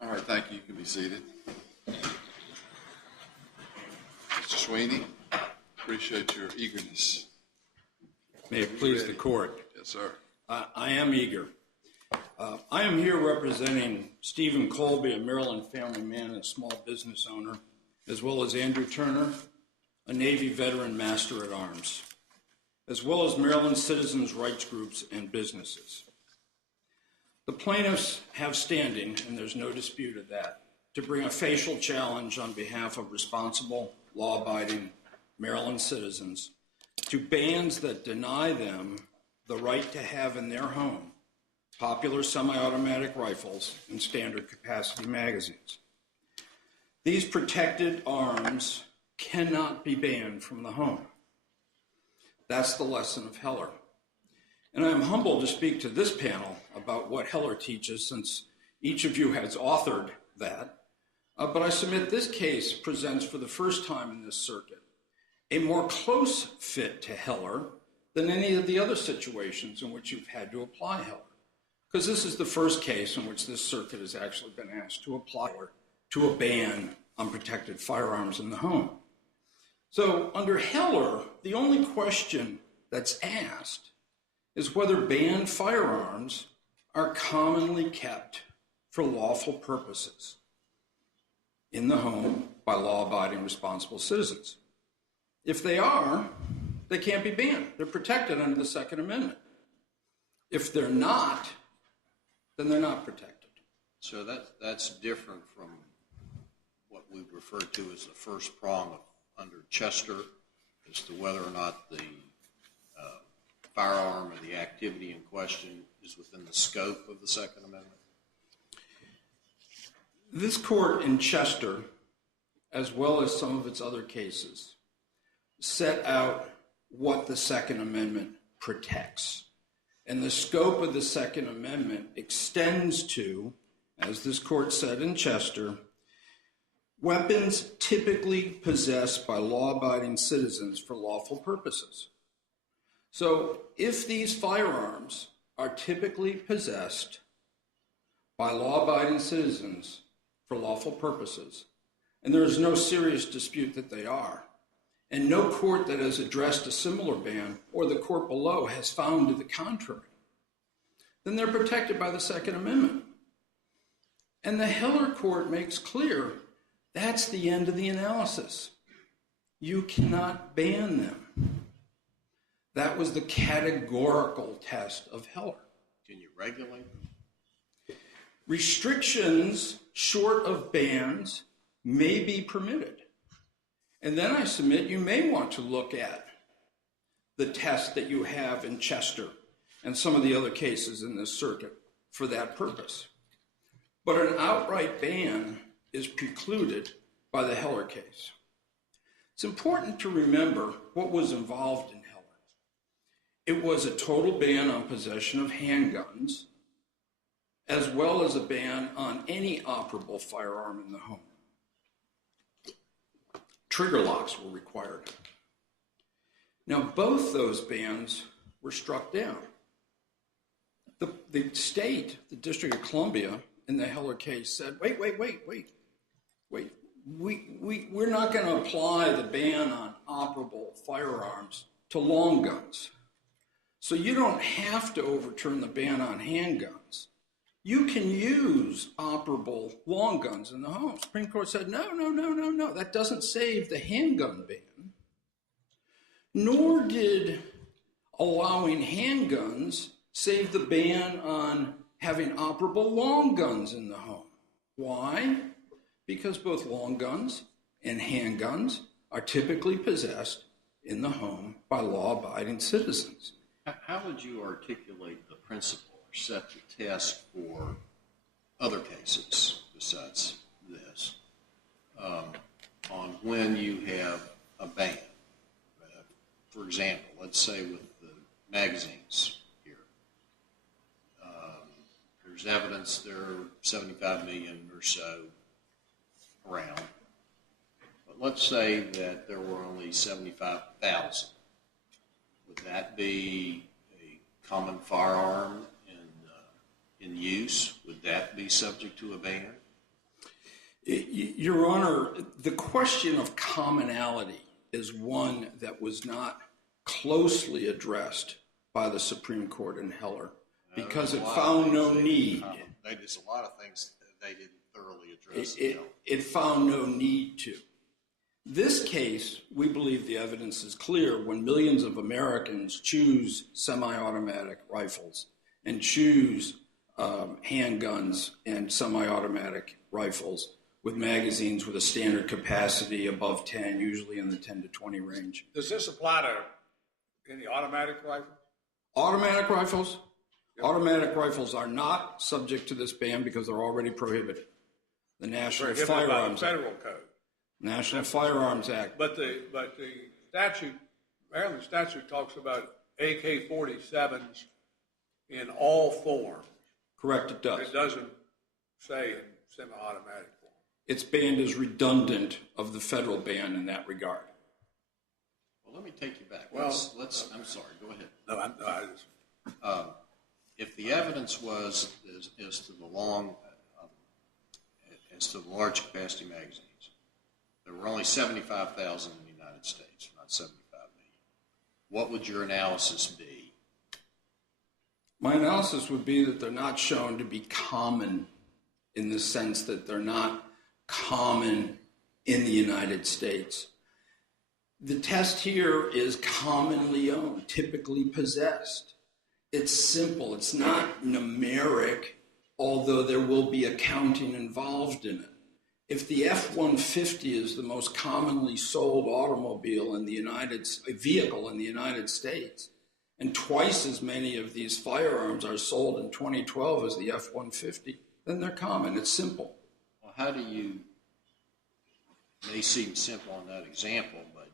All right, thank you. You can be seated. Mr. Sweeney, appreciate your eagerness. May it please the court. Yes, sir. I am eager. I am here representing Stephen Kolbe, a Maryland family man and small business owner, as well as Andrew Turner, a Navy veteran master at arms, as well as Maryland citizens' rights groups and businesses. The plaintiffs have standing, and there's no dispute of that, to bring a facial challenge on behalf of responsible, law-abiding Maryland citizens to bans that deny them the right to have in their home popular semi-automatic rifles and standard capacity magazines. These protected arms cannot be banned from the home. That's the lesson of Heller. And I am humbled to speak to this panel about what Heller teaches, since each of you has authored that. But I submit this case presents for the first time in this circuit a more close fit to Heller than any of the other situations in which you've had to apply Heller. Because this is the first case in which this circuit has actually been asked to apply Heller to a ban on protected firearms in the home. So under Heller, the only question that's asked is whether banned firearms are commonly kept for lawful purposes in the home by law-abiding responsible citizens. If they are, they can't be banned. They're protected under the Second Amendment. If they're not, then they're not protected. So that's different from what we refer to as the first prong under Chester as to whether or not the firearm or the activity in question is within the scope of the Second Amendment? This court in Chester, as well as some of its other cases, set out what the Second Amendment protects. And the scope of the Second Amendment extends to, as this court said in Chester, weapons typically possessed by law-abiding citizens for lawful purposes. So if these firearms are typically possessed by law-abiding citizens for lawful purposes, and there is no serious dispute that they are, and no court that has addressed a similar ban or the court below has found to the contrary, then they're protected by the Second Amendment. And the Heller court makes clear that's the end of the analysis. You cannot ban them. That was the categorical test of Heller. Can you regulate them? Restrictions short of bans may be permitted. And then I submit you may want to look at the test that you have in Chester and some of the other cases in this circuit for that purpose. But an outright ban is precluded by the Heller case. It's important to remember what was involved in Heller. It was a total ban on possession of handguns, as well as a ban on any operable firearm in the home. Trigger locks were required. Now, both those bans were struck down. The state, the District of Columbia, in the Heller case said, wait. We're not going to apply the ban on operable firearms to long guns. So you don't have to overturn the ban on handguns. You can use operable long guns in the home. Supreme Court said, no. That doesn't save the handgun ban. Nor did allowing handguns save the ban on having operable long guns in the home. Why? Because both long guns and handguns are typically possessed in the home by law-abiding citizens. How would you articulate the principle or set the test for other cases besides this on when you have a ban? For example, let's say with the magazines here. There's evidence there are 75 million or so around. But let's say that there were only 75,000. Would that be a common firearm in use? Would that be subject to a ban? Your Honor, the question of commonality is one that was not closely addressed by the Supreme Court in Heller because it found no need. There's a lot of things that they didn't thoroughly address. It found no need to. This case, we believe the evidence is clear when millions of Americans choose semi-automatic rifles and choose handguns and semi-automatic rifles with magazines with a standard capacity above 10, usually in the 10 to 20 range. Does this apply to any automatic rifle? Automatic rifles? Yep. Automatic rifles are not subject to this ban because they're already prohibited. The National Firearms by the Federal Code. National Firearms Act. But the statute, Maryland statute talks about AK-47s in all forms. Correct, it does. It doesn't say in semi-automatic form. It's banned as redundant of the federal ban in that regard. Well, let me take you back. Well, I'm sorry, go ahead. No, I just... If the evidence was as to the large capacity magazines, there were only 75,000 in the United States, not 75 million. What would your analysis be? My analysis would be that they're not shown to be common in the sense that they're not common in the United States. The test here is commonly owned, typically possessed. It's simple. It's not numeric, although there will be accounting involved in it. If the F-150 is the most commonly sold automobile in the vehicle in the United States, and twice as many of these firearms are sold in 2012 as the F-150, then they're common. It's simple. Well, it may seem simple in that example, but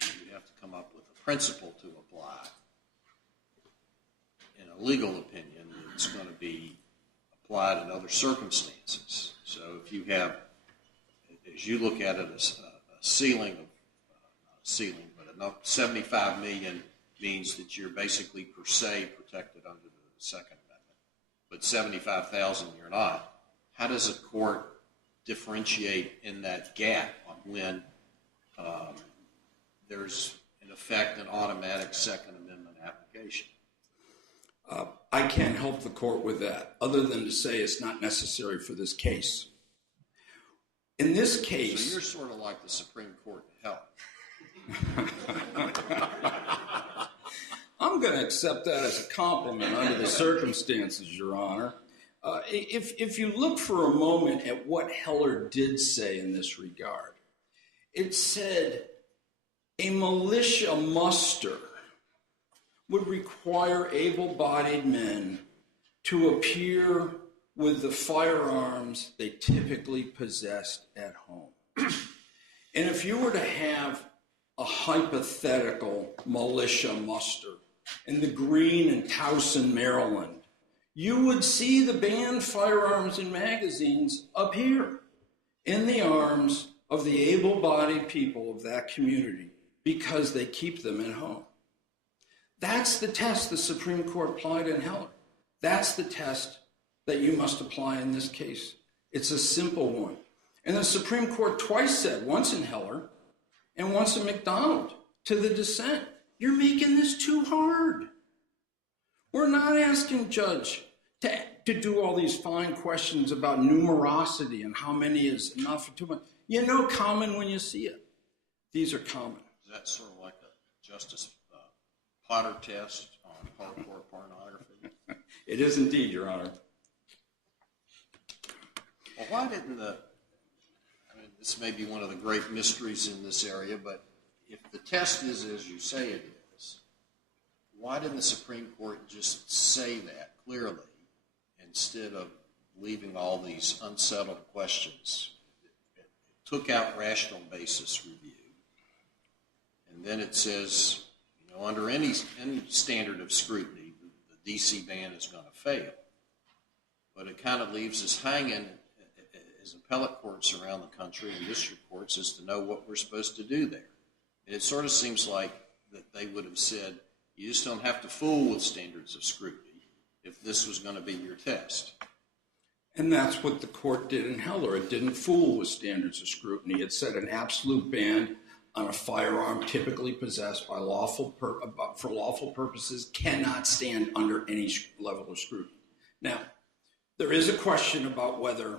you have to come up with a principle to apply. In a legal opinion, it's going to be applied in other circumstances. So if you have, as you look at it, a ceiling of, not a ceiling, but enough 75 million means that you're basically per se protected under the Second Amendment. But 75,000 you're not. How does a court differentiate in that gap on when there's, in effect, an automatic Second Amendment application? I can't help the court with that, other than to say it's not necessary for this case. In this case... So you're sort of like the Supreme Court in hell. I'm going to accept that as a compliment under the circumstances, Your Honor. If you look for a moment at what Heller did say in this regard, it said a militia muster would require able-bodied men to appear with the firearms they typically possessed at home. And if you were to have a hypothetical militia muster in the Green and Towson, Maryland, you would see the banned firearms and magazines appear in the arms of the able-bodied people of that community because they keep them at home. That's the test the Supreme Court applied in Heller. That's the test that you must apply in this case. It's a simple one. And the Supreme Court twice said, once in Heller and once in McDonald, to the dissent, you're making this too hard. We're not asking judge to do all these fine questions about numerosity and how many is enough or too much. You know common when you see it. These are common. Is that sort of like a Justice Potter test on hardcore pornography? It is indeed, Your Honor. Well, why didn't this may be one of the great mysteries in this area, but if the test is as you say it is, why didn't the Supreme Court just say that clearly instead of leaving all these unsettled questions? It took out rational basis review, and then it says, under any standard of scrutiny, the D.C. ban is going to fail. But it kind of leaves us hanging as appellate courts around the country and district courts as to know what we're supposed to do there. And it sort of seems like that they would have said, you just don't have to fool with standards of scrutiny if this was going to be your test. And that's what the court did in Heller. It didn't fool with standards of scrutiny. It set an absolute ban on a firearm typically possessed by for lawful purposes cannot stand under any level of scrutiny. Now, there is a question about whether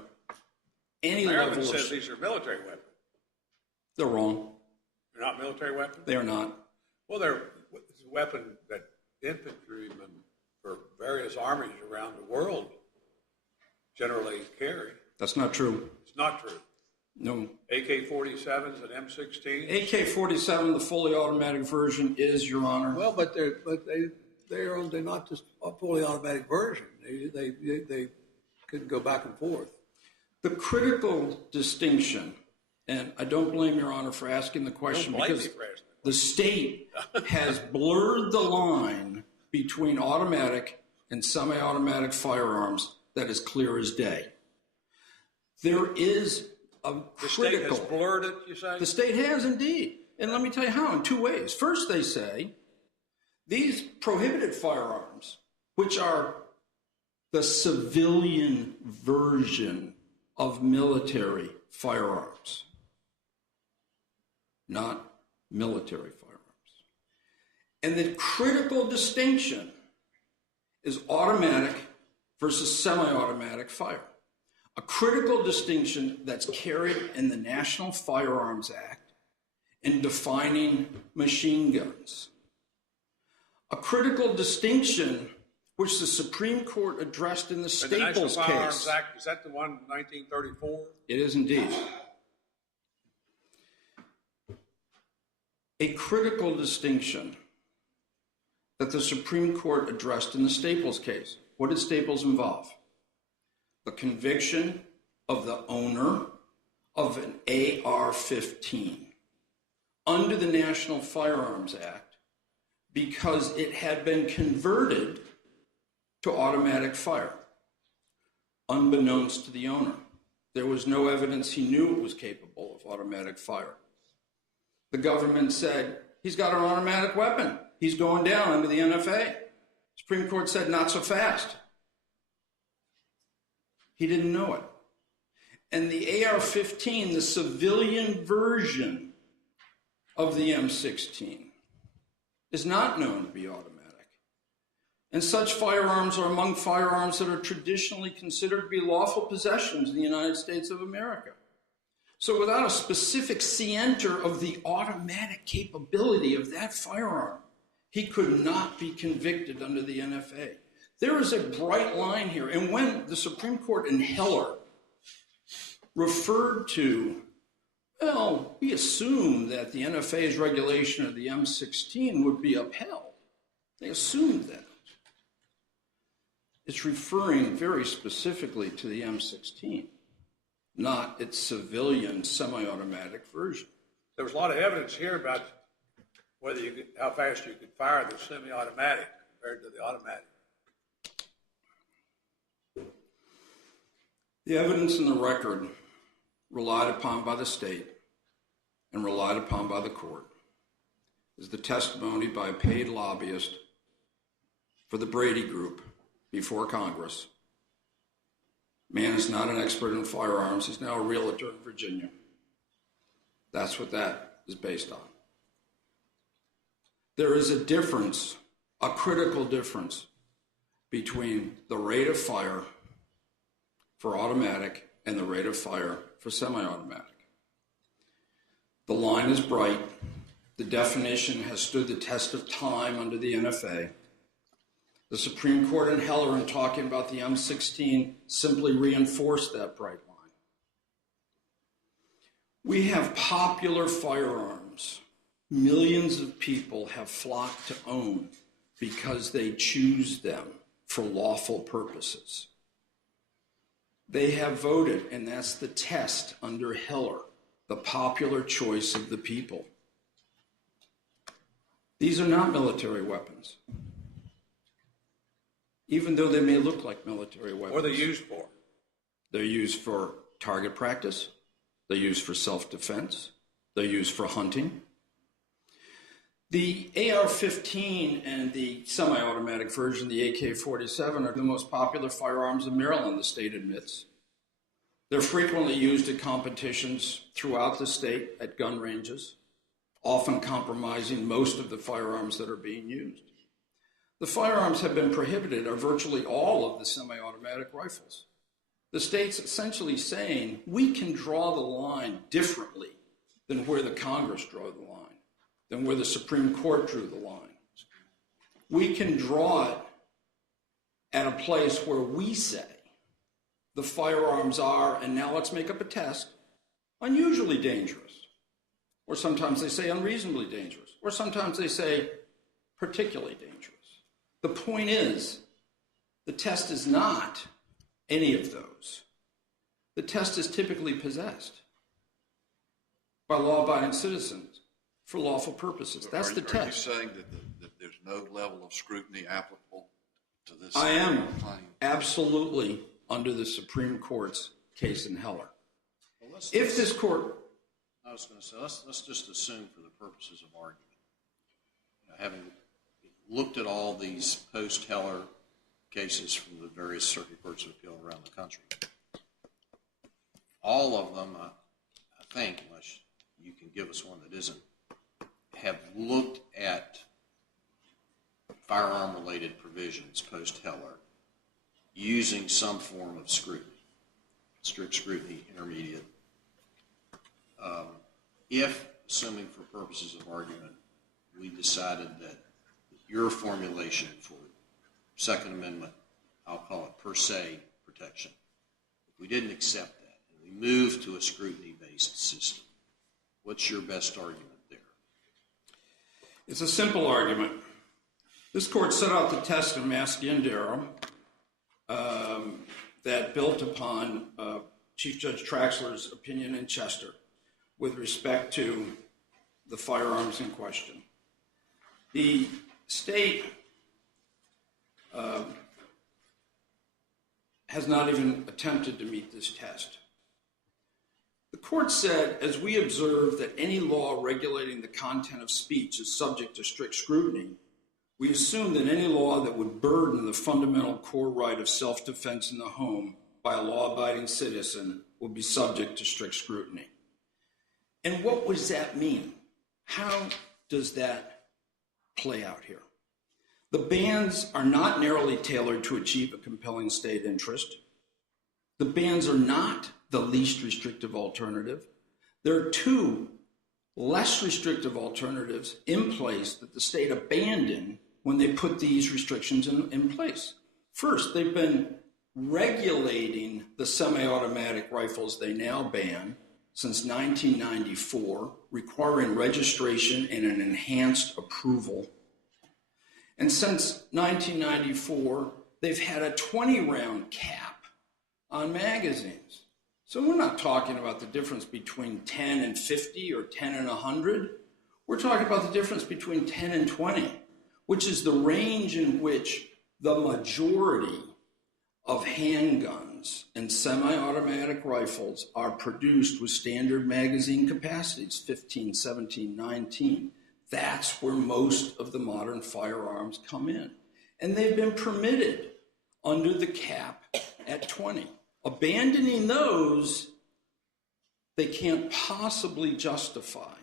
any Maryland level of... says these are military weapons. They're wrong. They're not military weapons? They are not. Well, they're it's a weapon that infantrymen for various armies around the world generally carry. That's not true. It's not true. No. AK-47s and M16s? AK-47, the fully automatic version, is, Your Honor. Well, but they're not just a fully automatic version. They could go back and forth. The critical distinction, and I don't blame Your Honor for asking the question, Don't blame because me for asking the state has blurred the line between automatic and semi-automatic firearms that is clear as day. There is a The critical... state has blurred it, you say? The state has indeed. And let me tell you how, in two ways. First, they say these prohibited firearms, which are the civilian version of military firearms, not military firearms. And the critical distinction is automatic versus semi-automatic fire. A critical distinction that's carried in the National Firearms Act in defining machine guns. A critical distinction which the Supreme Court addressed in the And the National Staples Firearms case. Act, is that the one in 1934? It is indeed. A critical distinction that the Supreme Court addressed in the Staples case. What did Staples involve? The conviction of the owner of an AR-15 under the National Firearms Act because it had been converted to automatic fire, unbeknownst to the owner. There was no evidence he knew it was capable of automatic fire. The government said, he's got an automatic weapon. He's going down under the NFA. Supreme Court said, not so fast. He didn't know it. And the AR-15, the civilian version of the M16, is not known to be automatic. And such firearms are among firearms that are traditionally considered to be lawful possessions in the United States of America. So without a specific scienter of the automatic capability of that firearm, he could not be convicted under the NFA. There is a bright line here. And when the Supreme Court in Heller referred to, well, we assumed that the NFA's regulation of the M16 would be upheld. They assumed that. It's referring very specifically to the M16, not its civilian semi-automatic version. There was a lot of evidence here about whether you could, how fast you could fire the semi-automatic compared to the automatic. The evidence in the record relied upon by the state and relied upon by the court is the testimony by a paid lobbyist for the Brady Group before Congress. Man is not an expert in firearms. He's now a realtor in Virginia. That's what that is based on. There is a difference, a critical difference, between the rate of fire for automatic and the rate of fire for semi-automatic. The line is bright. The definition has stood the test of time under the NFA. The Supreme Court in Heller, in talking about the M16, simply reinforced that bright line. We have popular firearms. Millions of people have flocked to own because they choose them for lawful purposes. They have voted, and that's the test under Heller, the popular choice of the people. These are not military weapons, even though they may look like military weapons. What are they used for? They're used for target practice. They're used for self-defense. They're used for hunting. The AR-15 and the semi-automatic version, the AK-47, are the most popular firearms in Maryland, the state admits. They're frequently used at competitions throughout the state at gun ranges, often compromising most of the firearms that are being used. The firearms have been prohibited are virtually all of the semi-automatic rifles. The state's essentially saying we can draw the line differently than where the Congress drew the line, than where the Supreme Court drew the line. We can draw it at a place where we say the firearms are, and now let's make up a test, unusually dangerous. Or sometimes they say unreasonably dangerous. Or sometimes they say particularly dangerous. The point is, the test is not any of those. The test is typically possessed by law-abiding citizens for lawful purposes. That's the test. Are you saying that there's no level of scrutiny applicable to this? I am claim? absolutely under the Supreme Court's case in Heller. Well, If this court... I was going to say, let's just assume for the purposes of argument, having looked at all these post-Heller cases from the various circuit courts of appeal around the country, all of them, I think, unless you can give us one that isn't, have looked at firearm-related provisions post-Heller using some form of scrutiny, strict scrutiny, intermediate. If, assuming for purposes of argument, we decided that your formulation for Second Amendment, I'll call it per se protection, if we didn't accept that and we moved to a scrutiny-based system, what's your best argument there? It's a simple argument. This court set out the test in Masciandero that built upon Chief Judge Traxler's opinion in Chester with respect to the firearms in question. The state has not even attempted to meet this test. The court said, as we observe that any law regulating the content of speech is subject to strict scrutiny, we assume that any law that would burden the fundamental core right of self-defense in the home by a law-abiding citizen will be subject to strict scrutiny. And what does that mean? How does that play out here? The bans are not narrowly tailored to achieve a compelling state interest. The bans are not the least restrictive alternative. There are two less restrictive alternatives in place that the state abandoned when they put these restrictions in place. First, they've been regulating the semi-automatic rifles they now ban since 1994, requiring registration and an enhanced approval. And since 1994, they've had a 20-round cap on magazines. So we're not talking about the difference between 10 and 50 or 10 and 100. We're talking about the difference between 10 and 20, which is the range in which the majority of handguns and semi-automatic rifles are produced with standard magazine capacities, 15, 17, 19. That's where most of the modern firearms come in. And they've been permitted under the cap at 20. Abandoning those, they can't possibly justify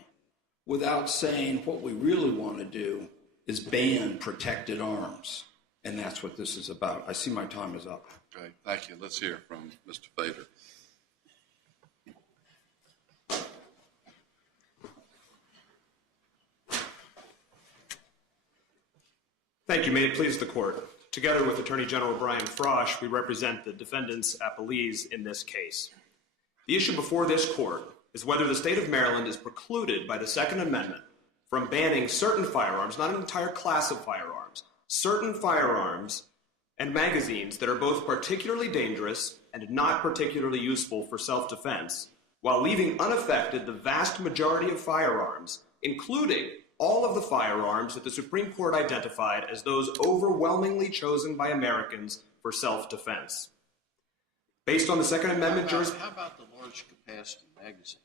without saying what we really want to do is ban protected arms. And that's what this is about. I see my time is up. Okay, thank you. Let's hear from Mr. Fader. Thank you. May it please the court. Together with Attorney General Brian Frosch, we represent the defendants' appellees in this case. The issue before this court is whether the state of Maryland is precluded by the Second Amendment from banning certain firearms, not an entire class of firearms, certain firearms and magazines that are both particularly dangerous and not particularly useful for self-defense, while leaving unaffected the vast majority of firearms, including all of the firearms that the Supreme Court identified as those overwhelmingly chosen by Americans for self-defense. Based on the Second Amendment jurisprudence... How about the large capacity magazine?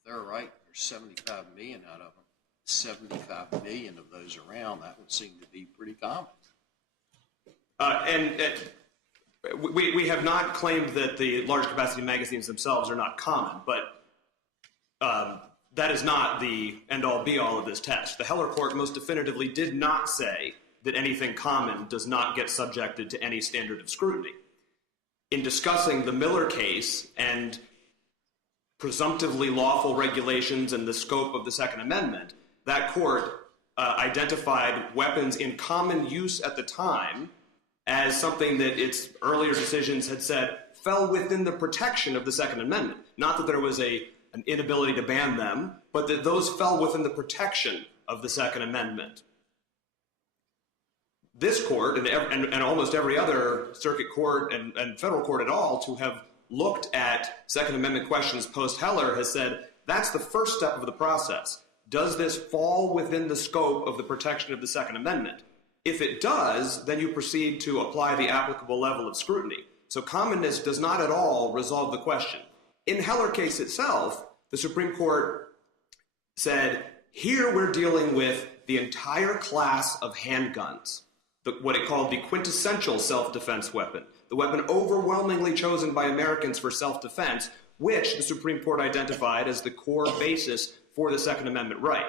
If they're right, there's 75 million out of them. 75 million of those around, that would seem to be pretty common. We have not claimed that the large capacity magazines themselves are not common, but that is not the end-all be-all of this test. The Heller Court most definitively did not say that anything common does not get subjected to any standard of scrutiny. In discussing the Miller case and presumptively lawful regulations and the scope of the Second Amendment, that court identified weapons in common use at the time as something that its earlier decisions had said fell within the protection of the Second Amendment. Not that there was an inability to ban them, but that those fell within the protection of the Second Amendment. This court, and almost every other circuit court and federal court at all to have looked at Second Amendment questions post-Heller, has said that's the first step of the process. Does this fall within the scope of the protection of the Second Amendment? If it does, then you proceed to apply the applicable level of scrutiny. So commonness does not at all resolve the question. In Heller case itself, the Supreme Court said, here we're dealing with the entire class of handguns, what it called the quintessential self-defense weapon, the weapon overwhelmingly chosen by Americans for self-defense, which the Supreme Court identified as the core basis for the Second Amendment right.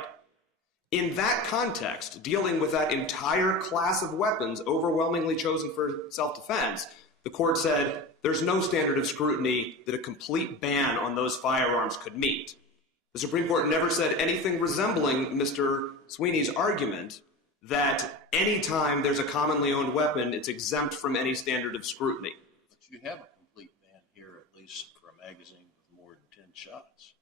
In that context, dealing with that entire class of weapons overwhelmingly chosen for self-defense, the court said there's no standard of scrutiny that a complete ban on those firearms could meet. The Supreme Court never said anything resembling Mr. Sweeney's argument that any time there's a commonly owned weapon, it's exempt from any standard of scrutiny. But you have a complete ban here, at least for a magazine with more than 10 shots.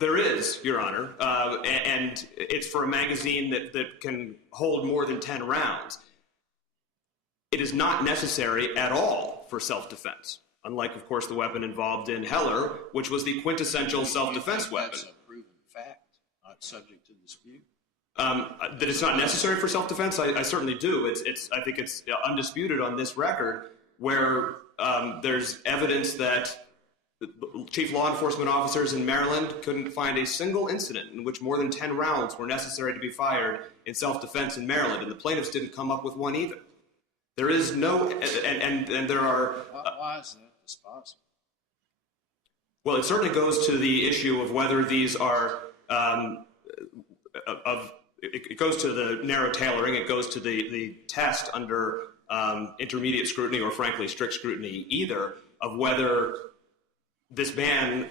There is, Your Honor, and it's for a magazine that can hold more than 10 rounds. It is not necessary at all for self-defense, unlike, of course, the weapon involved in Heller, which was the quintessential self-defense weapon. That's a proven fact, not subject to dispute. That it's not necessary for self-defense, I certainly do. I think it's undisputed on this record where there's evidence that chief law enforcement officers in Maryland couldn't find a single incident in which more than 10 rounds were necessary to be fired in self-defense in Maryland, and the plaintiffs didn't come up with one either. There is no, and there are... Why is that dispositive? Well, it certainly goes to the issue of whether these are, it goes to the narrow tailoring, it goes to the test under intermediate scrutiny or, frankly, strict scrutiny either, of whether this ban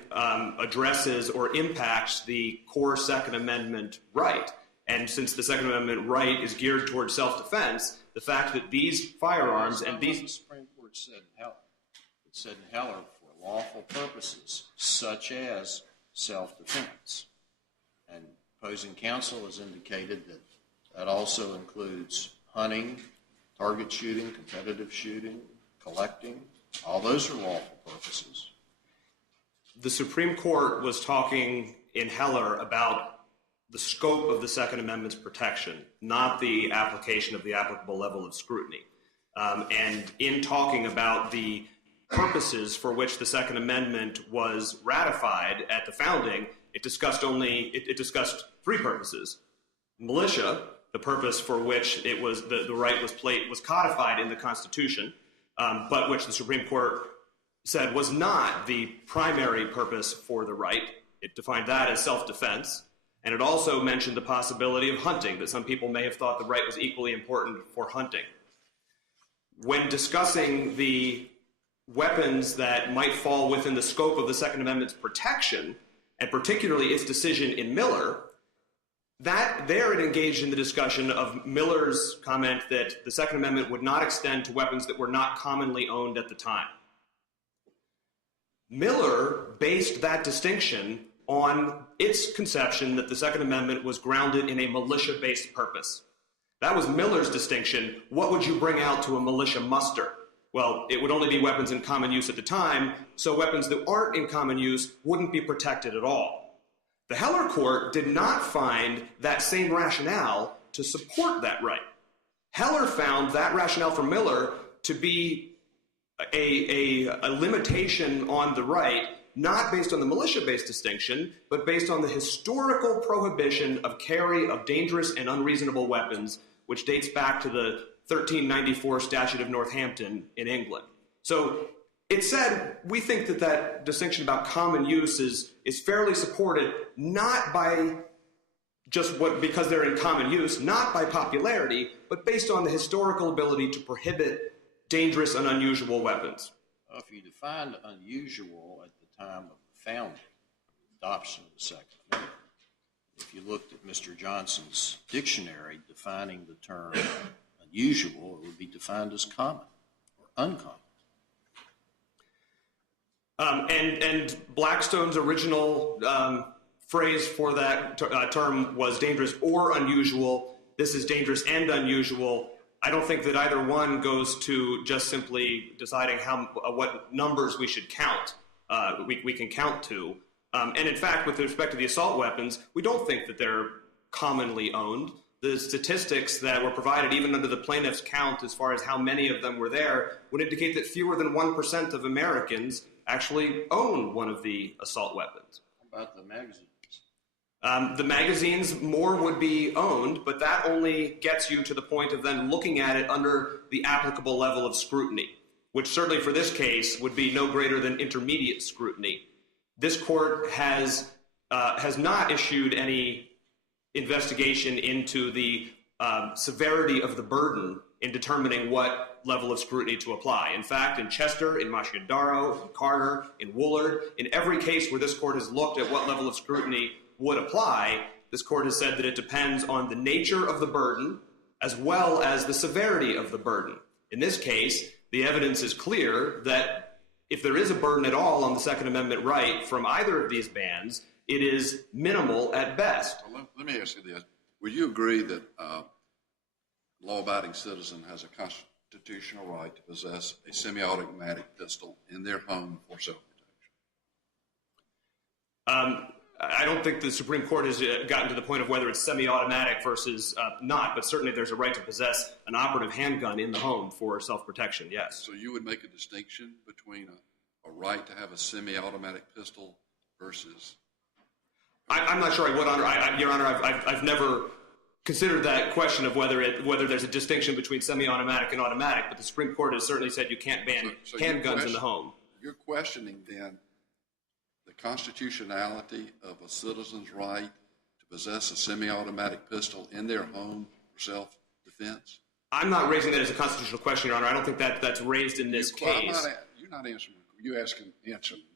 addresses or impacts the core Second Amendment right. And since the Second Amendment right is geared towards self-defense, the fact that these firearms and these... The Supreme Court said in Heller. It said in Heller for lawful purposes, such as self-defense. And opposing counsel has indicated that that also includes hunting, target shooting, competitive shooting, collecting. All those are lawful purposes. The Supreme Court was talking in Heller about the scope of the Second Amendment's protection, not the application of the applicable level of scrutiny. And in talking about the purposes for which the Second Amendment was ratified at the founding, it discussed three purposes. Militia, the purpose for which it was the right was codified in the Constitution, but which the Supreme Court said was not the primary purpose for the right. It defined that as self-defense, and it also mentioned the possibility of hunting, that some people may have thought the right was equally important for hunting. When discussing the weapons that might fall within the scope of the Second Amendment's protection, and particularly its decision in Miller, that there it engaged in the discussion of Miller's comment that the Second Amendment would not extend to weapons that were not commonly owned at the time. Miller based that distinction on its conception that the Second Amendment was grounded in a militia-based purpose. That was Miller's distinction. What would you bring out to a militia muster? Well, it would only be weapons in common use at the time, so weapons that aren't in common use wouldn't be protected at all. The Heller Court did not find that same rationale to support that right. Heller found that rationale for Miller to be a limitation on the right not based on the militia-based distinction, but based on the historical prohibition of carry of dangerous and unreasonable weapons, which dates back to the 1394 Statute of Northampton in England. So it said, we think that that distinction about common use is fairly supported, not by just because they're in common use, not by popularity, but based on the historical ability to prohibit dangerous and unusual weapons. If you defined unusual at the time of the founding, adoption of the Second Amendment, if you looked at Mr. Johnson's dictionary defining the term unusual, it would be defined as common or uncommon. And Blackstone's original phrase for that term was dangerous or unusual. This is dangerous and unusual. I don't think that either one goes to just simply deciding what numbers we should count. We can count to. And in fact, with respect to the assault weapons, we don't think that they're commonly owned. The statistics that were provided, even under the plaintiff's count, as far as how many of them were there, would indicate that fewer than 1% of Americans actually own one of the assault weapons. How about the magazines? The magazines, more would be owned, but that only gets you to the point of then looking at it under the applicable level of scrutiny, which certainly for this case would be no greater than intermediate scrutiny. This court has not issued any investigation into the severity of the burden in determining what level of scrutiny to apply. In fact, in Chester, in Masciandaro, in Carter, in Woolard, in every case where this court has looked at what level of scrutiny would apply, this court has said that it depends on the nature of the burden as well as the severity of the burden. In this case, the evidence is clear that if there is a burden at all on the Second Amendment right from either of these bans, it is minimal at best. Well, let me ask you this. Would you agree that a law-abiding citizen has a constitutional right to possess a semi-automatic pistol in their home for self-protection? I don't think the Supreme Court has gotten to the point of whether it's semi-automatic versus not, but certainly there's a right to possess an operative handgun in the home for self-protection, yes. So you would make a distinction between a right to have a semi-automatic pistol versus... I'm not sure I would, Your Honor. I've never considered that question of whether there's a distinction between semi-automatic and automatic, but the Supreme Court has certainly said you can't ban handguns in the home. You're questioning, then, the constitutionality of a citizen's right to possess a semi-automatic pistol in their home for self-defense? I'm not raising that as a constitutional question, Your Honor. I don't think that's raised in this case. You're not answering. You're answering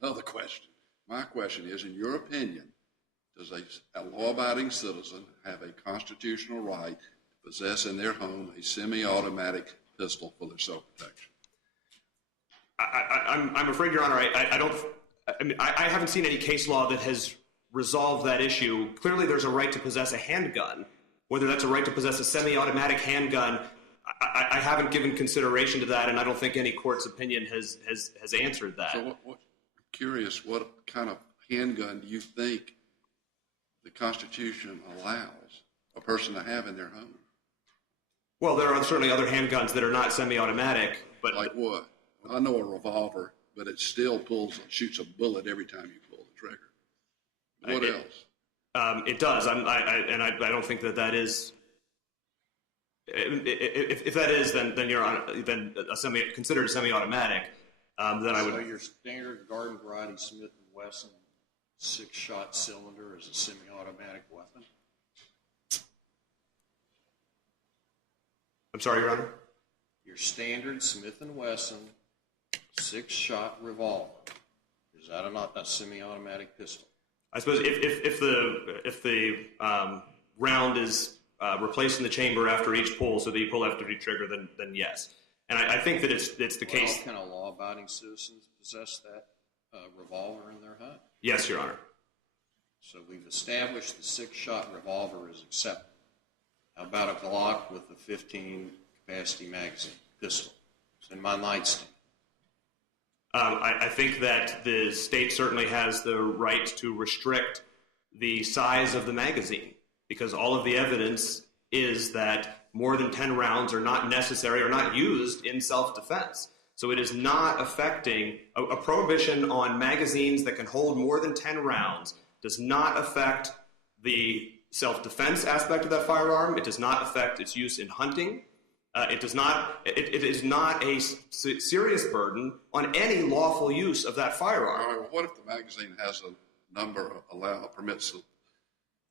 another question. My question is, in your opinion, does a law-abiding citizen have a constitutional right to possess in their home a semi-automatic pistol for their self-protection? I'm afraid, Your Honor, I haven't seen any case law that has resolved that issue. Clearly, there's a right to possess a handgun. Whether that's a right to possess a semi-automatic handgun, I haven't given consideration to that, and I don't think any court's opinion has answered that. So, I'm curious, what kind of handgun do you think the Constitution allows a person to have in their home? Well, there are certainly other handguns that are not semi-automatic, but like what? I know a revolver, but it still shoots a bullet every time you pull the trigger. What else? It does. I don't think that is. If that is, then Your Honor, then considered a semi-automatic. Then I would. So your standard garden variety Smith & Wesson 6-shot cylinder is a semi-automatic weapon? I'm sorry, Your Honor? Your standard Smith & Wesson 6-shot revolver, is that not a semi-automatic pistol? I suppose if the round is replaced in the chamber after each pull, so that you pull after each trigger, then yes. And I think that it's the case. Can a law-abiding citizens possess that revolver in their home? Yes, Your Honor. So we've established the 6-shot revolver is accepted. How about a Glock with a 15 capacity magazine pistol? It's in my nightstand. I think that the state certainly has the right to restrict the size of the magazine, because all of the evidence is that more than 10 rounds are not necessary or not used in self-defense. So it is not affecting a prohibition on magazines that can hold more than 10 rounds does not affect the self-defense aspect of that firearm. It does not affect its use in hunting. It is not a serious burden on any lawful use of that firearm. All right, well, what if the magazine has a number, permits the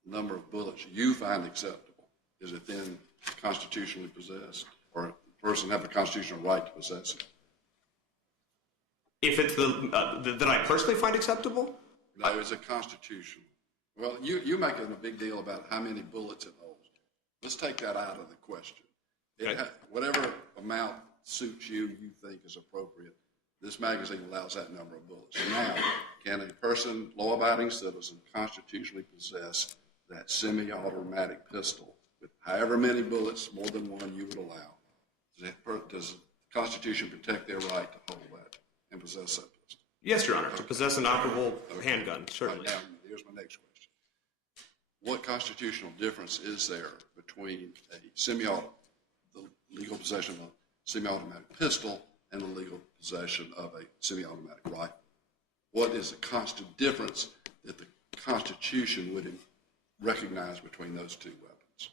number of bullets you find acceptable? Is it then constitutionally possessed, or the person have a constitutional right to possess it? If it's that I personally find acceptable? No, it's a constitutional. Well, you're making a big deal about how many bullets it holds. Let's take that out of the question. Okay. Whatever amount suits you think is appropriate, this magazine allows that number of bullets. So now, can a person, law-abiding citizen, constitutionally possess that semi-automatic pistol with however many bullets, more than one, you would allow? Does the Constitution protect their right to hold that and possess that pistol? Yes, Your Honor, to possess an operable handgun, certainly. Right, now, here's my next question. What constitutional difference is there between the legal possession of a semi-automatic pistol and the legal possession of a semi-automatic rifle? What is the constant difference that the Constitution would recognize between those two weapons?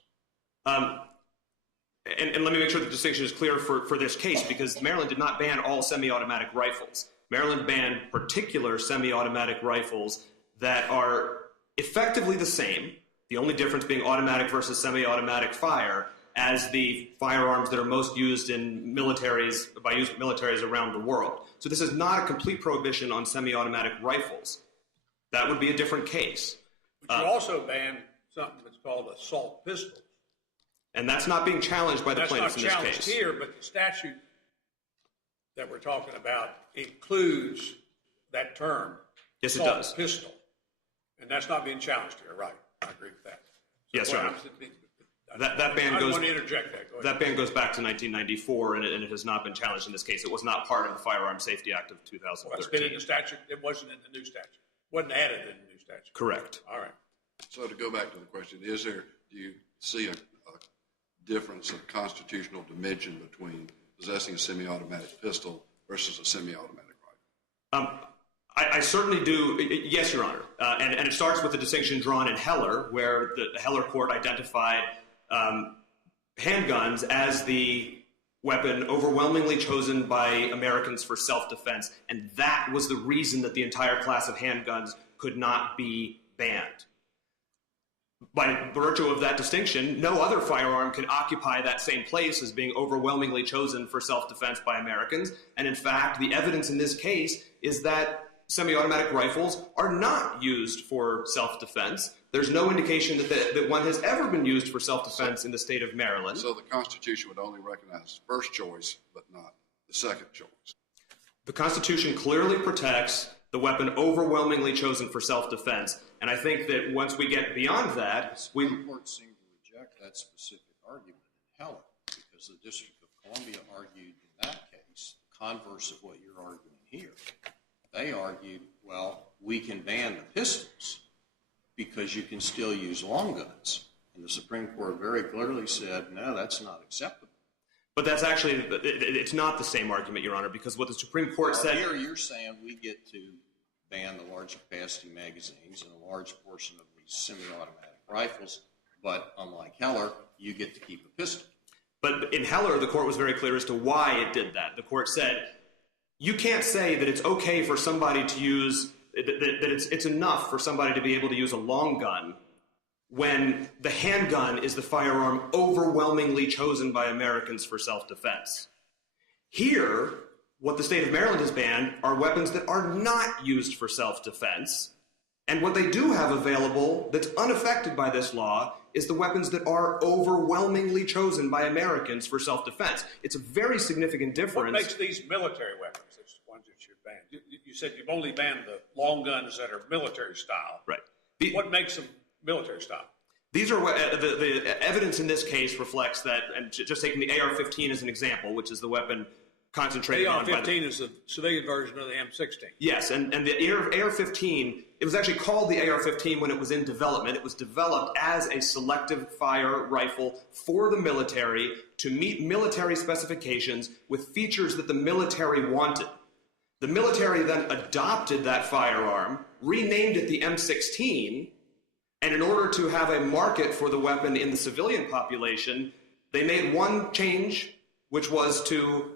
And let me make sure the distinction is clear for this case, because Maryland did not ban all semi-automatic rifles. Maryland banned particular semi-automatic rifles that are effectively the same, the only difference being automatic versus semi-automatic fire, as the firearms that are most used in militaries, by militaries around the world. So this is not a complete prohibition on semi-automatic rifles. That would be a different case. But you also banned something that's called assault pistols. And that's not being challenged by the plaintiffs in this case. That's not challenged here, but the statute that we're talking about includes that term. Yes, it does. Assault pistol. And that's not being challenged here, right? I agree with that. So yes, Your Honor. That ban I goes. want to interject that. Go ahead. That ban goes back to 1994, and it has not been challenged in this case. It was not part of the Firearm Safety Act of 2013. Well, it's been in the statute. It wasn't in the new statute. Wasn't added in the new statute. Correct. All right. So to go back to the question, do you see a difference of constitutional dimension between possessing a semi-automatic pistol versus a semi-automatic rifle? I certainly do. Yes, Your Honor. And it starts with the distinction drawn in Heller, where the Heller court identified handguns as the weapon overwhelmingly chosen by Americans for self-defense. And that was the reason that the entire class of handguns could not be banned. By virtue of that distinction, no other firearm can occupy that same place as being overwhelmingly chosen for self-defense by Americans. And in fact, the evidence in this case is that semi-automatic rifles are not used for self-defense. There's no indication that one has ever been used for self-defense in the state of Maryland. So the Constitution would only recognize first choice, but not the second choice. The Constitution clearly protects the weapon overwhelmingly chosen for self-defense. And I think that once we get beyond that, the Supreme Court seemed to reject that specific argument in Heller, because the District of Columbia argued in that case the converse of what you're arguing here. They argued, well, we can ban the pistols because you can still use long guns. And the Supreme Court very clearly said, no, that's not acceptable. but that's actually, it's not the same argument, Your Honor, because what the Supreme Court said... Here you're saying we get to ban the large capacity magazines and a large portion of these semi-automatic rifles, but unlike Heller, you get to keep a pistol. But in Heller, the court was very clear as to why it did that. The court said, you can't say that it's okay for somebody to use, that it's enough for somebody to be able to use a long gun when the handgun is the firearm overwhelmingly chosen by Americans for self-defense. Here, what the state of Maryland has banned are weapons that are not used for self-defense. And what they do have available that's unaffected by this law is the weapons that are overwhelmingly chosen by Americans for self-defense. It's a very significant difference. What makes these military weapons, that's the ones that you've banned? You said you've only banned the long guns that are military style. Right. What makes them military style? These are the evidence in this case reflects that, and just taking the AR-15 as an example, which is the weapon concentrated on. AR-15 is the civilian version of the M16. Yes, and the AR-15, it was actually called the AR-15 when it was in development. It was developed as a selective fire rifle for the military to meet military specifications with features that the military wanted. The military then adopted that firearm, renamed it the M16, and in order to have a market for the weapon in the civilian population, they made one change, which was to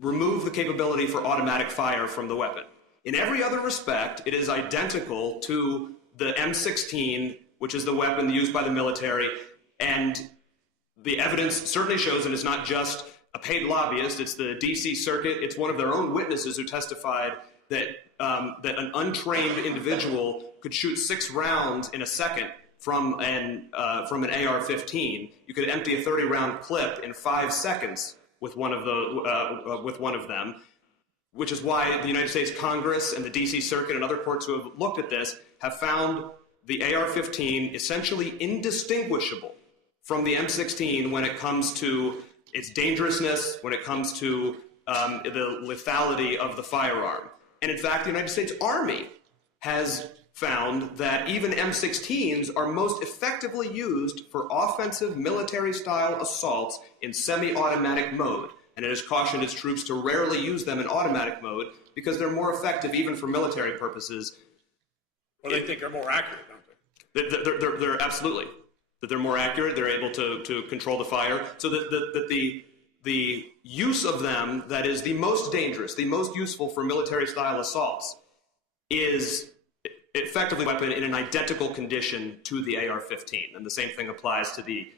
remove the capability for automatic fire from the weapon. In every other respect, it is identical to the M16, which is the weapon used by the military, and the evidence certainly shows, and it's not just a paid lobbyist, it's the D.C. Circuit, it's one of their own witnesses who testified that an untrained individual could shoot 6 rounds in a second from an AR-15. You could empty a 30-round clip in 5 seconds with one of them, which is why the United States Congress and the D.C. Circuit and other courts who have looked at this have found the AR-15 essentially indistinguishable from the M16 when it comes to its dangerousness, when it comes to the lethality of the firearm. And in fact, the United States Army has found that even M16s are most effectively used for offensive military-style assaults in semi-automatic mode. And it has cautioned its troops to rarely use them in automatic mode because they're more effective even for military purposes. Well, they think they're more accurate, don't they? They're absolutely. That they're more accurate, they're able to control the fire, so that the use of them that is the most dangerous, the most useful for military-style assaults, is effectively a weapon in an identical condition to the AR-15, and the same thing applies to the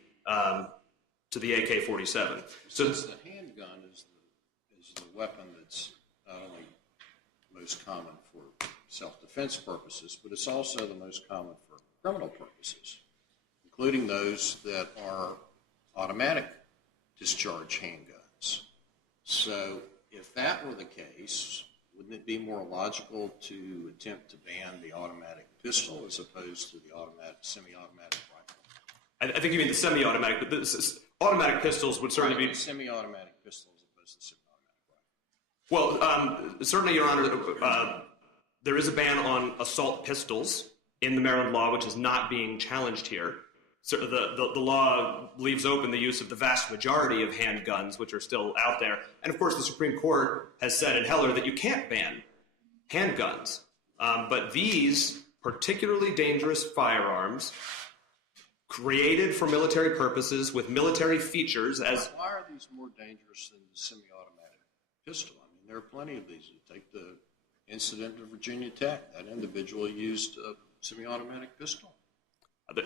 AK-47. So Since the handgun is the weapon that's not only most common for self-defense purposes, but it's also the most common for criminal purposes, including those that are automatic discharge handguns. So if that were the case, wouldn't it be more logical to attempt to ban the automatic pistol as opposed to the semi-automatic rifle? I think you mean the semi-automatic, but automatic pistols would certainly be... Semi-automatic pistol as opposed to semi-automatic rifle. Well, certainly, Your Honor, there is a ban on assault pistols in the Maryland law, which is not being challenged here. So the law leaves open the use of the vast majority of handguns, which are still out there. And, of course, the Supreme Court has said in Heller that you can't ban handguns. But these particularly dangerous firearms, created for military purposes with military features as... Why are these more dangerous than the semi-automatic pistol? I mean, there are plenty of these. You take the incident of Virginia Tech. That individual used a semi-automatic pistol.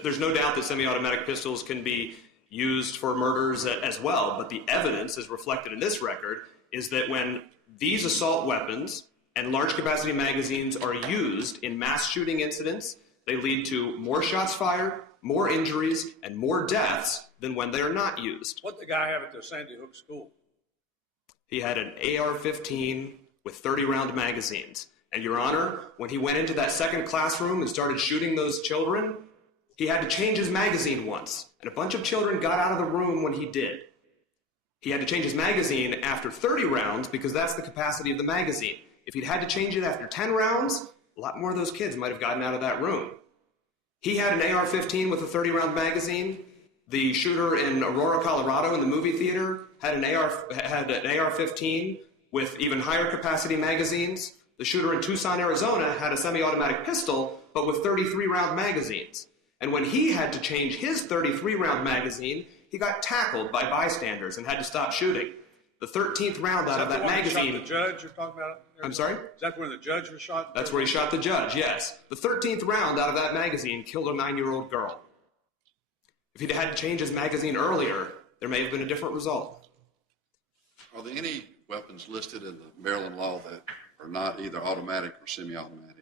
There's no doubt that semi-automatic pistols can be used for murders as well, but the evidence, as reflected in this record, is that when these assault weapons and large-capacity magazines are used in mass shooting incidents, they lead to more shots fired, more injuries, and more deaths than when they are not used. What did the guy have at the Sandy Hook school? He had an AR-15 with 30-round magazines. And, Your Honor, when he went into that second classroom and started shooting those children, he had to change his magazine once, and a bunch of children got out of the room when he did. He had to change his magazine after 30 rounds because that's the capacity of the magazine. If he'd had to change it after 10 rounds, a lot more of those kids might have gotten out of that room. He had an AR-15 with a 30-round magazine. The shooter in Aurora, Colorado in the movie theater had an AR-15 with even higher capacity magazines. The shooter in Tucson, Arizona had a semi-automatic pistol, but with 33-round magazines. And when he had to change his 33-round magazine, he got tackled by bystanders and had to stop shooting. The 13th round out of that magazine... Is that the one that shot the judge you're talking about? I'm sorry? Is that when the judge was shot? That's where he shot the judge, yes. The 13th round out of that magazine killed a 9-year-old girl. If he'd had to change his magazine earlier, there may have been a different result. Are there any weapons listed in the Maryland law that are not either automatic or semi-automatic?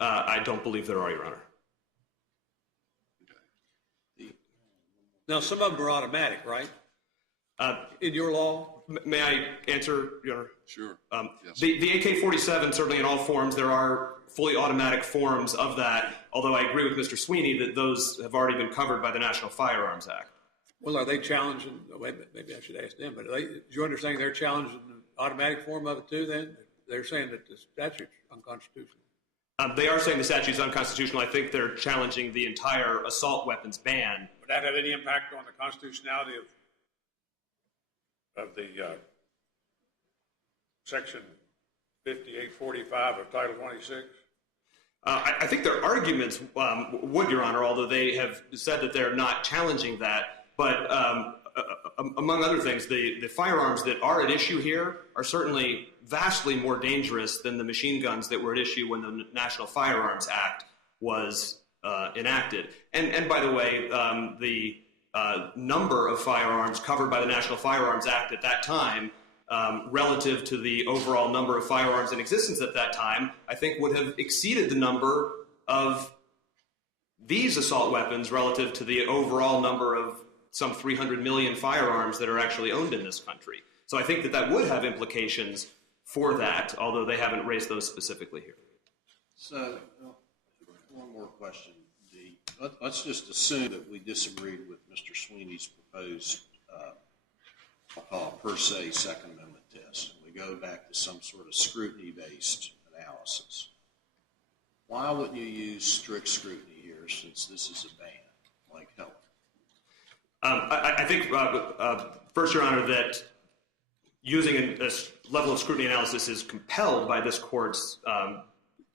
I don't believe there are, Your Honor. Okay. Now, some of them are automatic, right? In your law? May I answer, Your Honor? Sure. Yes. The AK-47, certainly in all forms, there are fully automatic forms of that, although I agree with Mr. Sweeney that those have already been covered by the National Firearms Act. Well, are they challenging, wait a minute, maybe I should ask them, but is your understanding they're challenging the automatic form of it too then? They're saying that the statute's unconstitutional. They are saying the statute is unconstitutional. I think they're challenging the entire assault weapons ban. Would that have any impact on the constitutionality of the Section 5845 of Title 26? I think their arguments would, Your Honor, although they have said that they're not challenging that. But among other things, the firearms that are at issue here are certainly vastly more dangerous than the machine guns that were at issue when the National Firearms Act was enacted. And by the way, the number of firearms covered by the National Firearms Act at that time, relative to the overall number of firearms in existence at that time, I think would have exceeded the number of these assault weapons relative to the overall number of some 300 million firearms that are actually owned in this country. So I think that that would have implications for that, although they haven't raised those specifically here. So, one more question. Let's just assume that we disagreed with Mr. Sweeney's proposed, I'll call it per se, Second Amendment test, and we go back to some sort of scrutiny-based analysis. Why wouldn't you use strict scrutiny here, since this is a ban, like Heller? I think, first, Your Honor, that using a level of scrutiny analysis is compelled by this court's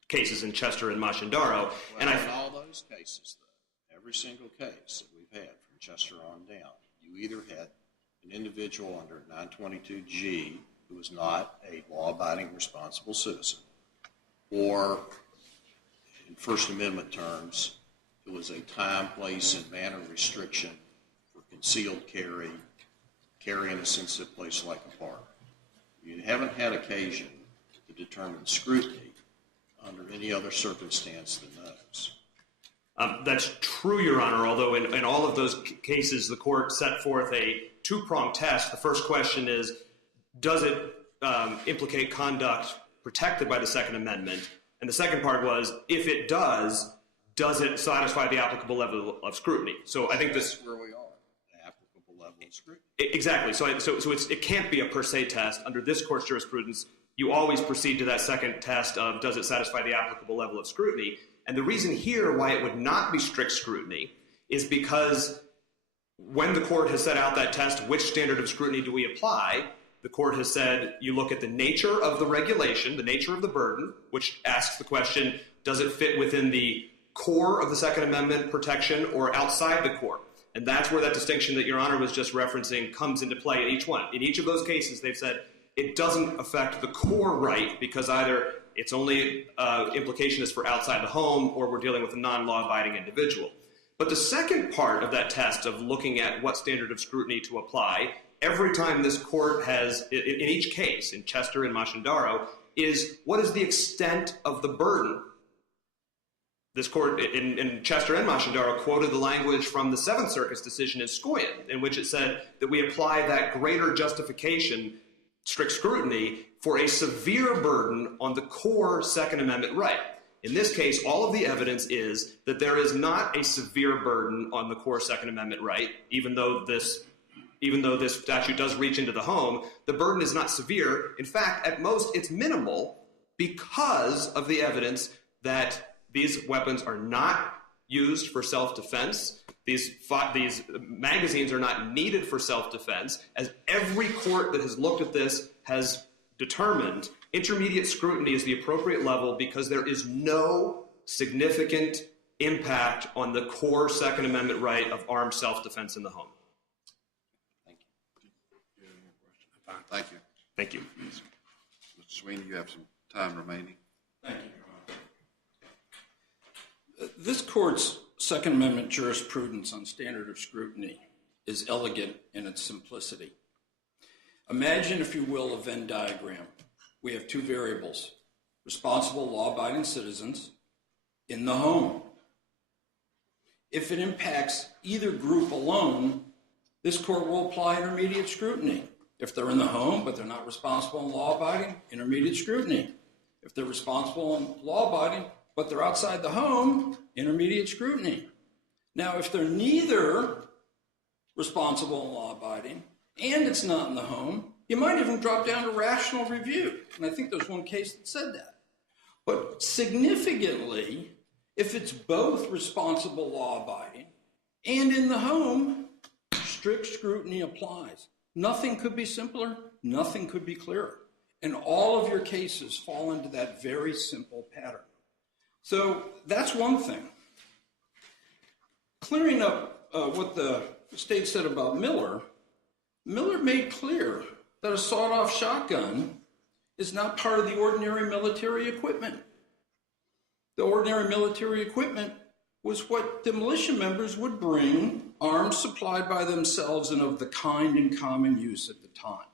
cases in Chester and Machandaro. Well, and in all those cases, though, every single case that we've had from Chester on down, you either had an individual under 922G who was not a law-abiding responsible citizen, or in First Amendment terms, it was a time, place, and manner restriction for concealed carry in a sensitive place like a park. You haven't had occasion to determine scrutiny under any other circumstance than those. That's true, Your Honor, although in all of those cases, the court set forth a two-pronged test. The first question is, does it implicate conduct protected by the Second Amendment? And the second part was, if it does it satisfy the applicable level of scrutiny? So I think this is where we are, the applicable level of scrutiny. Exactly. So it can't be a per se test. Under this court's jurisprudence, you always proceed to that second test of, does it satisfy the applicable level of scrutiny? And the reason here why it would not be strict scrutiny is because when the court has set out that test, which standard of scrutiny do we apply, the court has said you look at the nature of the regulation, the nature of the burden, which asks the question, does it fit within the core of the Second Amendment protection or outside the core? And that's where that distinction that Your Honor was just referencing comes into play in each one. In each of those cases, they've said it doesn't affect the core right because either its only implication is for outside the home or we're dealing with a non-law-abiding individual. But the second part of that test of looking at what standard of scrutiny to apply, every time this court has, in each case, in Chester and Machandaro, is what is the extent of the burden? This court in Chester and Machandaro quoted the language from the Seventh Circuit's decision in Scoyen, in which it said that we apply that greater justification, strict scrutiny, for a severe burden on the core Second Amendment right. In this case, all of the evidence is that there is not a severe burden on the core Second Amendment right, even though this statute does reach into the home. The burden is not severe. In fact, at most, it's minimal because of the evidence that these weapons are not used for self-defense. These magazines are not needed for self-defense. As every court that has looked at this has determined, intermediate scrutiny is the appropriate level because there is no significant impact on the core Second Amendment right of armed self-defense in the home. Thank you. Thank you. Thank you. Mr. Sweeney, you have some time remaining. Thank you, Your Honor. This court's Second Amendment jurisprudence on standard of scrutiny is elegant in its simplicity. Imagine, if you will, a Venn diagram. We have two variables: responsible, law-abiding citizens in the home. If it impacts either group alone, this court will apply intermediate scrutiny. If they're in the home, but they're not responsible and law-abiding, intermediate scrutiny. If they're responsible and law-abiding, but they're outside the home, intermediate scrutiny. Now, if they're neither responsible and law-abiding, and it's not in the home, you might even drop down to rational review. And I think there's one case that said that. But significantly, if it's both responsible, law-abiding, and in the home, strict scrutiny applies. Nothing could be simpler, nothing could be clearer. And all of your cases fall into that very simple pattern. So that's one thing. Clearing up what the state said about Miller, Miller made clear that a sawed-off shotgun is not part of the ordinary military equipment. The ordinary military equipment was what the militia members would bring, arms supplied by themselves and of the kind in common use at the time.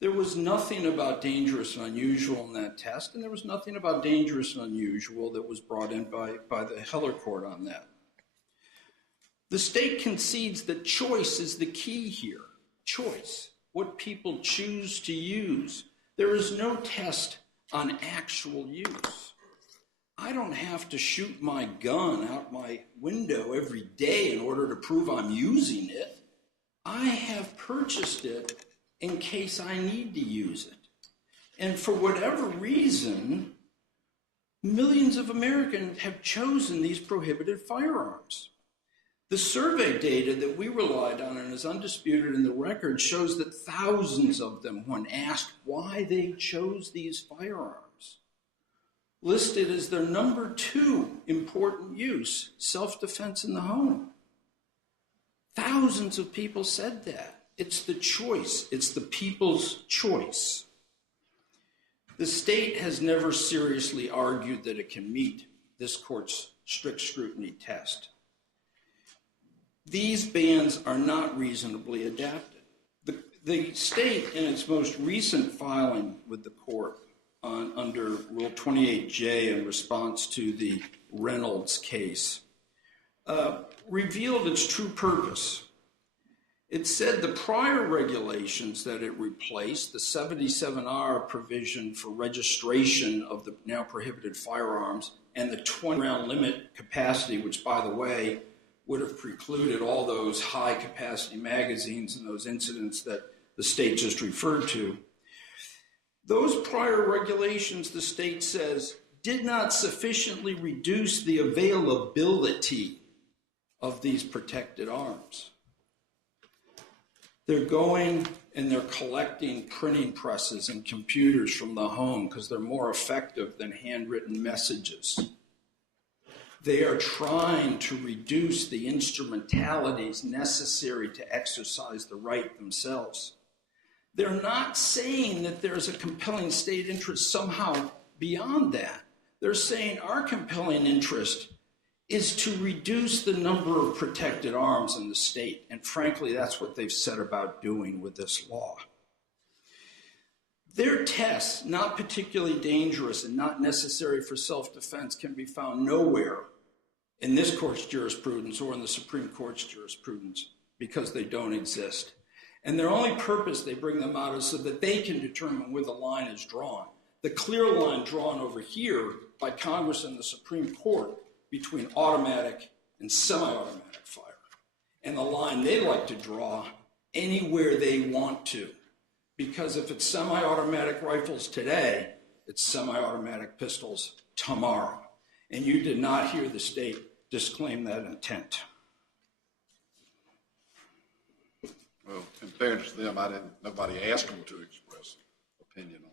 There was nothing about dangerous and unusual in that test, and there was nothing about dangerous and unusual that was brought in by the Heller court on that. The state concedes that choice is the key here. Choice, what people choose to use. There is no test on actual use. I don't have to shoot my gun out my window every day in order to prove I'm using it. I have purchased it in case I need to use it. And for whatever reason, millions of Americans have chosen these prohibited firearms. The survey data that we relied on and is undisputed in the record shows that thousands of them, when asked why they chose these firearms, listed as their number 2 important use, self-defense in the home. Thousands of people said that. It's the choice. It's the people's choice. The state has never seriously argued that it can meet this court's strict scrutiny test. These bans are not reasonably adapted. The state, in its most recent filing with the court under Rule 28J in response to the Reynolds case, revealed its true purpose. It said the prior regulations that it replaced, the 77R provision for registration of the now prohibited firearms and the 20-round limit capacity, which, by the way, would have precluded all those high-capacity magazines and those incidents that the state just referred to. Those prior regulations, the state says, did not sufficiently reduce the availability of these protected arms. They're going and they're collecting printing presses and computers from the home because they're more effective than handwritten messages. They are trying to reduce the instrumentalities necessary to exercise the right themselves. They're not saying that there's a compelling state interest somehow beyond that. They're saying our compelling interest is to reduce the number of protected arms in the state. And frankly, that's what they've set about doing with this law. Their tests, not particularly dangerous and not necessary for self-defense, can be found nowhere in this court's jurisprudence or in the Supreme Court's jurisprudence because they don't exist. And their only purpose they bring them out is so that they can determine where the line is drawn. The clear line drawn over here by Congress and the Supreme Court between automatic and semi-automatic fire. And the line they like to draw anywhere they want to. Because if it's semi-automatic rifles today, it's semi-automatic pistols tomorrow. And you did not hear the state disclaim that intent. Well, in fairness to them, nobody asked them to express opinion on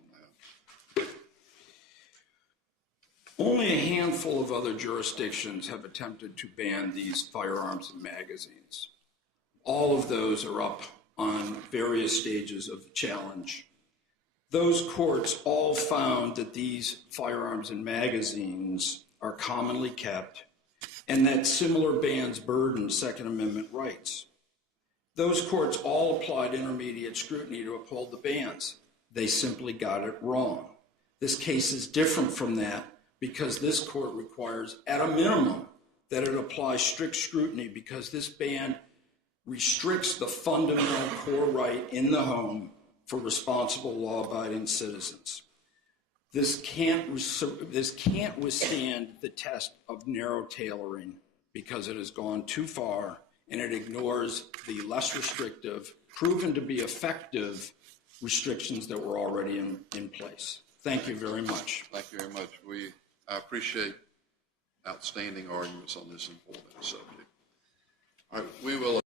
that. Only a handful of other jurisdictions have attempted to ban these firearms and magazines. All of those are up on various stages of the challenge. Those courts all found that these firearms and magazines are commonly kept and that similar bans burden Second Amendment rights. Those courts all applied intermediate scrutiny to uphold the bans. They simply got it wrong. This case is different from that because this court requires, at a minimum, that it apply strict scrutiny because this ban restricts the fundamental core right in the home for responsible law-abiding citizens. This can't withstand the test of narrow tailoring because it has gone too far and it ignores the less restrictive, proven to be effective restrictions that were already in place. Thank you very much. Thank you very much. I appreciate outstanding arguments on this important subject. All right, we will